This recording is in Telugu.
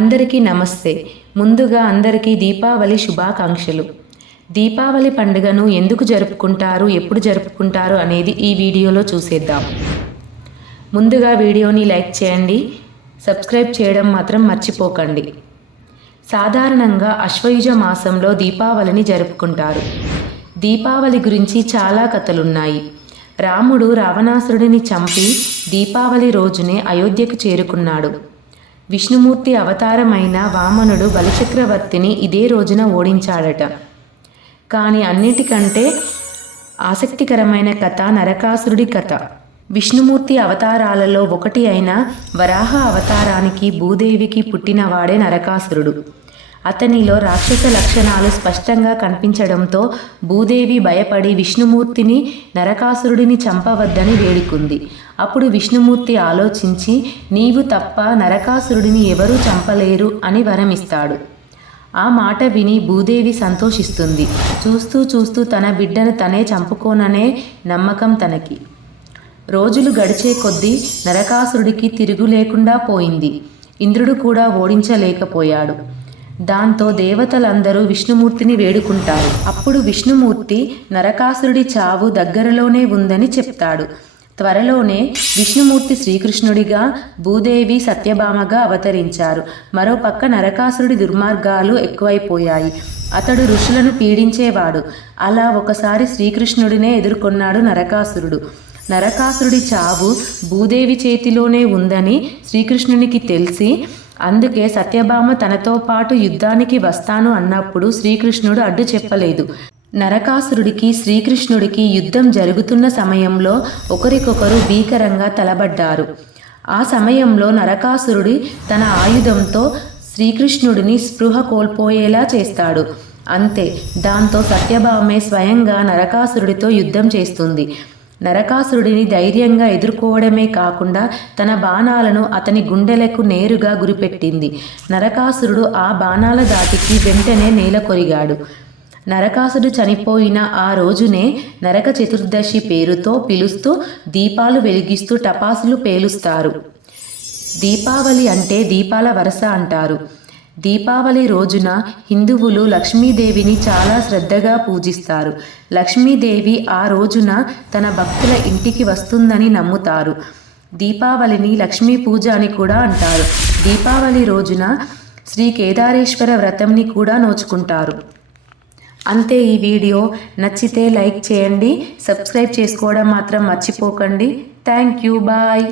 అందరికీ నమస్తే. ముందుగా అందరికీ దీపావళి శుభాకాంక్షలు. దీపావళి పండుగను ఎందుకు జరుపుకుంటారు ఎప్పుడు జరుపుకుంటారు అనేది ఈ వీడియోలో చూసేద్దాం. ముందుగా వీడియోని లైక్ చేయండి సబ్స్క్రైబ్ చేయడం మాత్రం మర్చిపోకండి. సాధారణంగా అశ్వయుజ మాసంలో దీపావళిని జరుపుకుంటారు. దీపావళి గురించి చాలా కథలున్నాయి. రాముడు రావణాసురుడిని చంపి దీపావళి రోజునే అయోధ్యకు చేరుకున్నాడు. విష్ణుమూర్తి అవతారమైన వామనుడు బలిచక్రవర్తిని ఇదే రోజున ఓడించాడట. కానీ అన్నిటికంటే ఆసక్తికరమైన కథ నరకాసురుడి కథ. విష్ణుమూర్తి అవతారాలలో ఒకటి అయిన వరాహ అవతారానికి భూదేవికి పుట్టినవాడే నరకాసురుడు. అతనిలో రాక్షస లక్షణాలు స్పష్టంగా కనిపించడంతో భూదేవి భయపడి విష్ణుమూర్తిని నరకాసురుడిని చంపవద్దని వేడుకుంది. అప్పుడు విష్ణుమూర్తి ఆలోచించి నీవు తప్ప నరకాసురుడిని ఎవరూ చంపలేరు అని వరమిస్తాడు. ఆ మాట విని భూదేవి సంతోషిస్తుంది. చూస్తూ చూస్తూ తన బిడ్డను తనే చంపుకోననే నమ్మకం తనకి. రోజులు గడిచే కొద్దీ నరకాసురుడికి తిరుగు లేకుండా పోయింది. ఇంద్రుడు కూడా ఓడించలేకపోయాడు. దాంతో దేవతలందరూ విష్ణుమూర్తిని వేడుకుంటారు. అప్పుడు విష్ణుమూర్తి నరకాసురుడి చావు దగ్గరలోనే ఉందని చెప్తాడు. త్వరలోనే విష్ణుమూర్తి శ్రీకృష్ణుడిగా భూదేవి సత్యభామగా అవతరించారు. మరోపక్క నరకాసురుడి దుర్మార్గాలు ఎక్కువైపోయాయి. అతడు ఋషులను పీడించేవాడు. అలా ఒకసారి శ్రీకృష్ణుడినే ఎదుర్కొన్నాడు నరకాసురుడు. నరకాసురుడి చావు భూదేవి చేతిలోనే ఉందని శ్రీకృష్ణునికి తెలిసి అందుకే సత్యభామ తనతో పాటు యుద్ధానికి వస్తాను అన్నప్పుడు శ్రీకృష్ణుడు అడ్డు చెప్పలేదు. నరకాసురుడికి శ్రీకృష్ణుడికి యుద్ధం జరుగుతున్న సమయంలో ఒకరికొకరు భీకరంగా తలబడ్డారు. ఆ సమయంలో నరకాసురుడి తన ఆయుధంతో శ్రీకృష్ణుడిని స్పృహ కోల్పోయేలా చేస్తాడు. అంతే దాంతో సత్యభామే స్వయంగా నరకాసురుడితో యుద్ధం చేస్తుంది. నరకాసురుడిని ధైర్యంగా ఎదుర్కోవడమే కాకుండా తన బాణాలను అతని గుండెలకు నేరుగా గురిపెట్టింది. నరకాసురుడు ఆ బాణాల దాటికి వెంటనే నేల కొరిగాడు. నరకాసుడు చనిపోయిన ఆ రోజునే నరక చతుర్దశి పేరుతో పిలుస్తూ దీపాలు వెలిగిస్తూ టపాసులు పేలుస్తారు. దీపావళి అంటే దీపాల వరస అంటారు. దీపావళి రోజున హిందువులు లక్ష్మీదేవిని చాలా శ్రద్ధగా పూజిస్తారు. లక్ష్మీదేవి ఆ రోజున తన భక్తుల ఇంటికి వస్తుందని నమ్ముతారు. దీపావళిని లక్ష్మీ పూజ అని కూడా అంటారు. దీపావళి రోజున శ్రీ కేదారేశ్వర వ్రతంని కూడా నోచుకుంటారు. అంతే ఈ వీడియో. నచ్చితే లైక్ చేయండి. సబ్స్క్రైబ్ చేసుకోవడం మాత్రం మర్చిపోకండి. Thank you. బాయ్.